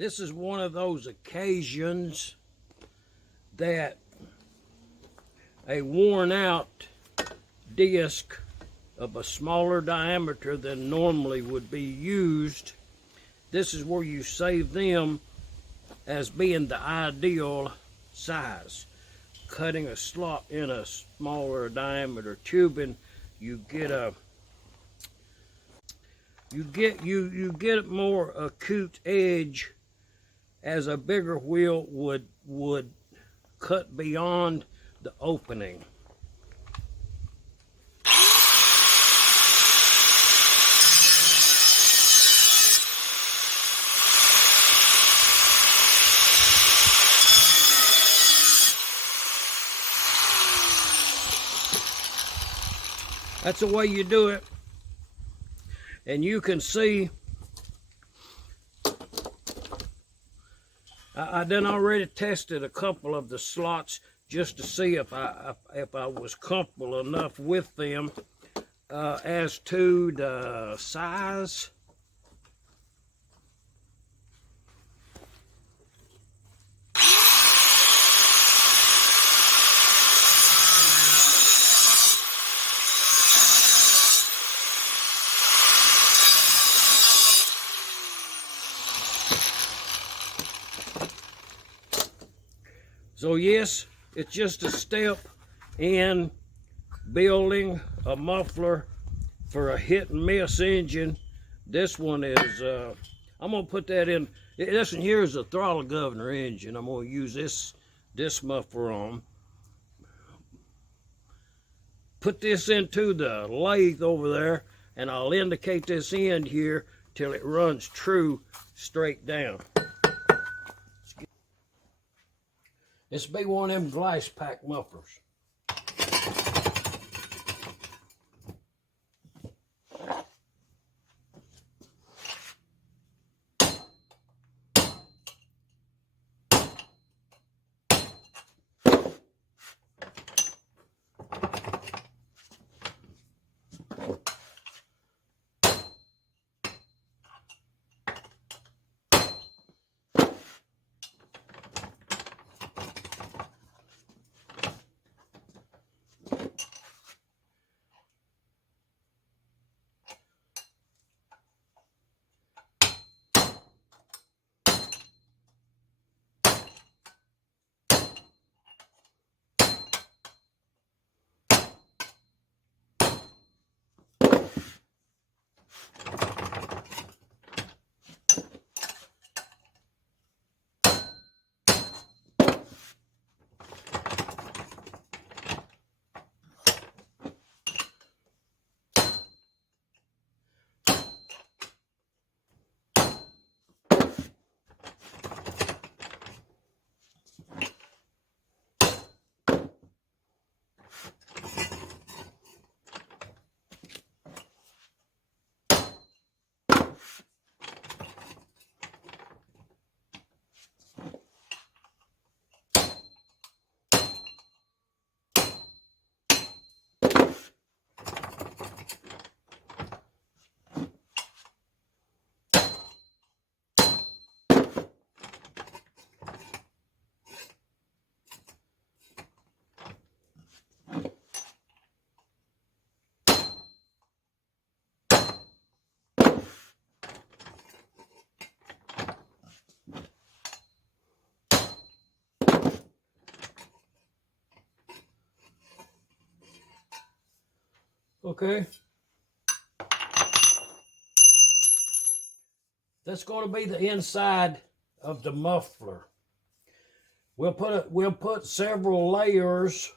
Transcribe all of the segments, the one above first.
This is one of those occasions that a worn out disc of a smaller diameter than normally would be used, this is where you save them as being the ideal size. Cutting a slot in a smaller diameter tubing, you get a more acute edge, as a bigger wheel would cut beyond the opening. That's the way you do it. And you can see I done already tested a couple of the slots just to see if I was comfortable enough with them. As to the size, so yes, it's just a step in building a muffler for a hit and miss engine. This one is, I'm gonna put that in. This one here is a throttle governor engine. I'm gonna use this muffler on. Put this into the lathe over there, and I'll indicate this end here till it runs true straight down. This be one of them glass-pack mufflers. Okay. That's going to be the inside of the muffler. We'll put several layers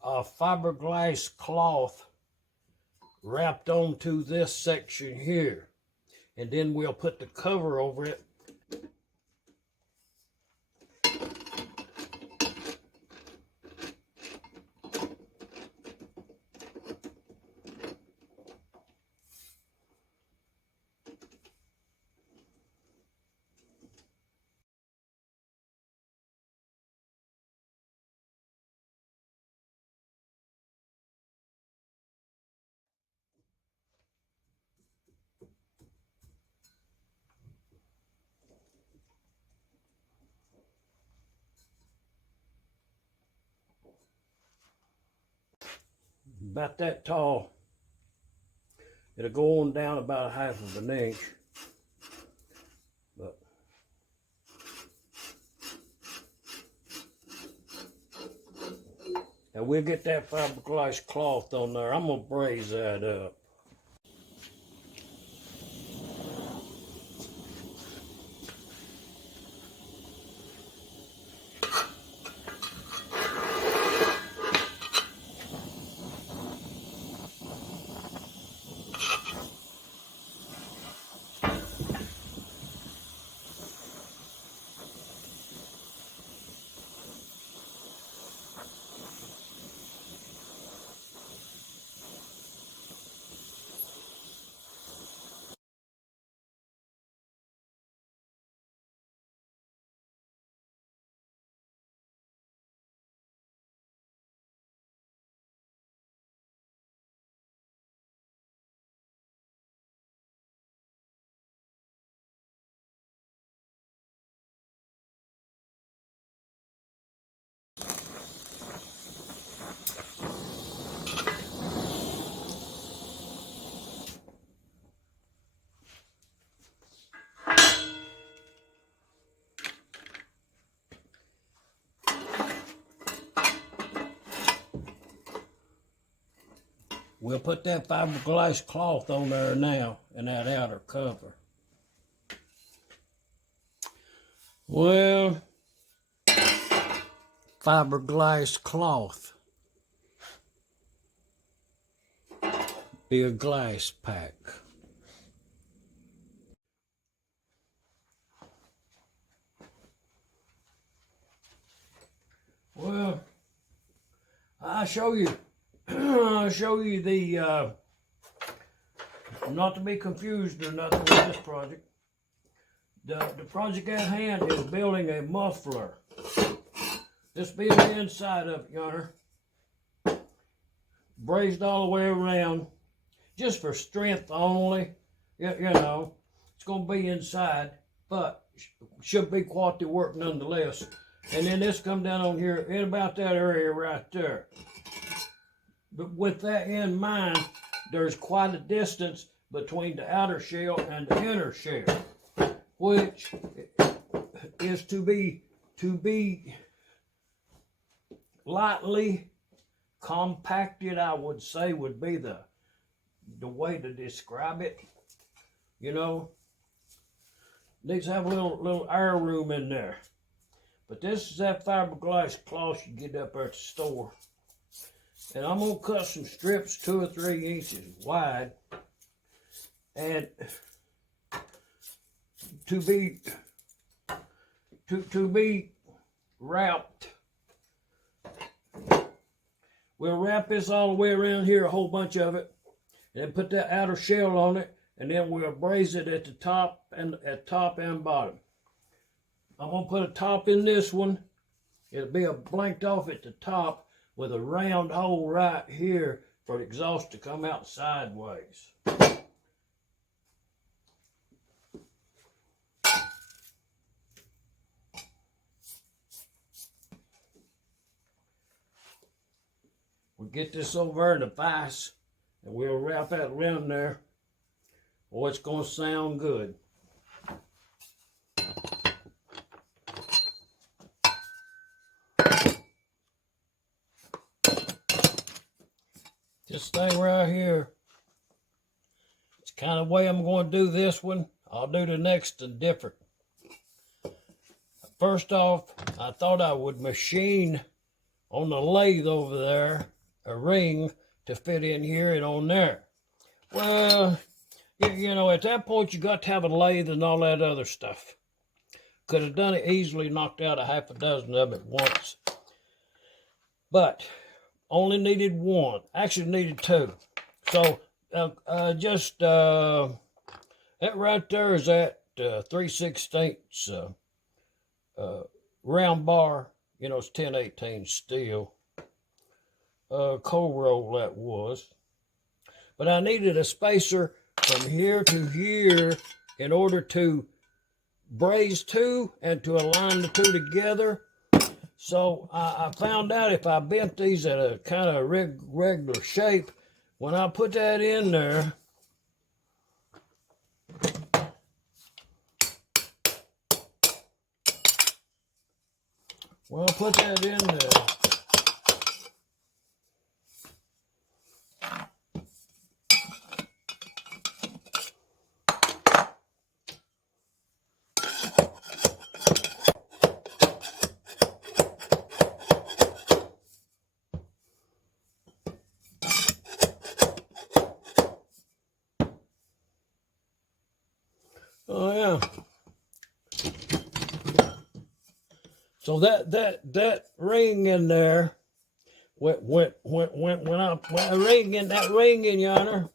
of fiberglass cloth wrapped onto this section here, and then we'll put the cover over it. about that tall. It'll go on down about 1/2 of an inch. But and we'll get that fiberglass cloth on there. I'm gonna braze that up. We'll put that fiberglass cloth on there now and that outer cover. Well, fiberglass cloth. Be a glass pack. Well, I'll show you the, not to be confused or nothing with this project. The project at hand is building a muffler. This being the inside of it, yonder, brazed all the way around, just for strength only. You know, it's going to be inside, but should be quality work nonetheless. And then this come down on here in about that area right there. But with that in mind, there's quite a distance between the outer shell and the inner shell, which is to be lightly compacted, I would say, would be the way to describe it. You know, needs to have a little air room in there. But this is that fiberglass cloth you get up there at the store. And I'm gonna cut some strips 2 or 3 inches wide, and to be wrapped. We'll wrap this all the way around here, a whole bunch of it, and then put that outer shell on it, and then we'll braze it at the top and bottom. I'm gonna put a top in this one. It'll be blanked off at the top with a round hole right here for the exhaust to come out sideways. We'll get this over in a vise and we'll wrap that around there. Oh, it's gonna sound good. This thing right here, it's kind of the way I'm going to do this one. I'll do the next one different. First off, I thought I would machine on the lathe over there a ring to fit in here and on there. Well, you know, at that point you got to have a lathe and all that other stuff. Could have done it easily, knocked out a half a dozen of them at once. But only needed one. Actually needed 2. So that right there is that 3/16 round bar. You know, it's 1018 steel. Cold roll that was. But I needed a spacer from here to here in order to braze 2 and to align the 2 together. So I found out if I bent these at a kind of regular shape, when I put that in there, when I put that in there, oh yeah. So that ring in there, when I ring in that ring in yonder,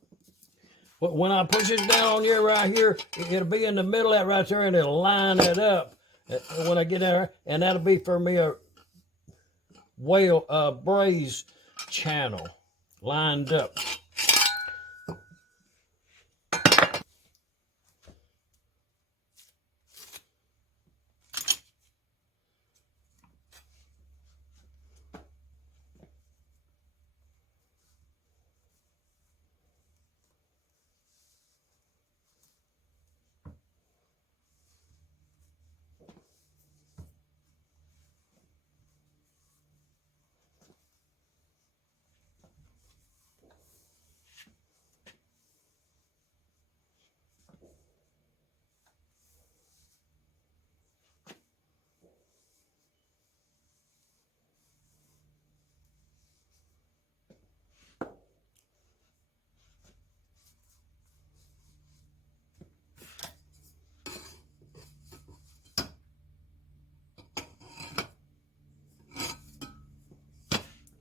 when I push it down here right here, it'll be in the middle of that right there, and it'll line it up when I get there, and that'll be for me a braze channel lined up.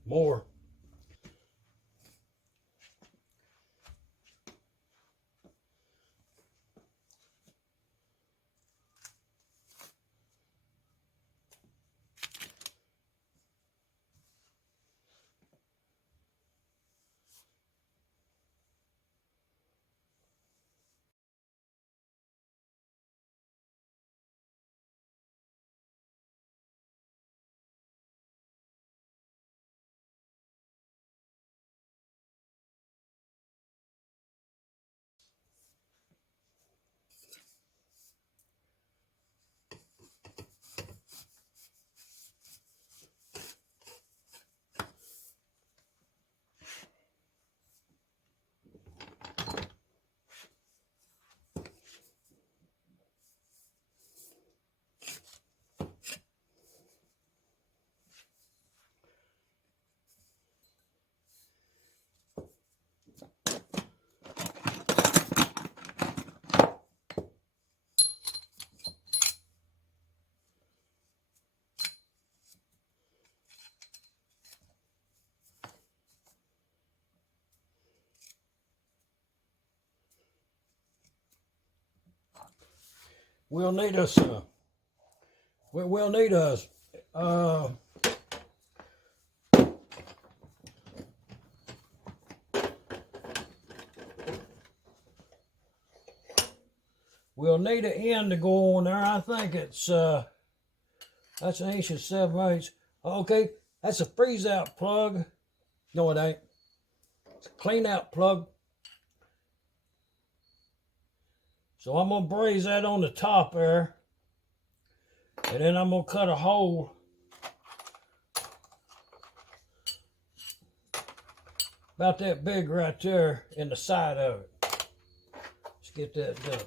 More. We'll need us. We'll need us. We'll need an end to go on there. I think it's that's 1 7/8. Okay, that's a freeze out plug. No, it ain't. It's a clean out plug. So I'm gonna braze that on the top there, and then I'm gonna cut a hole about that big right there in the side of it. Let's get that done.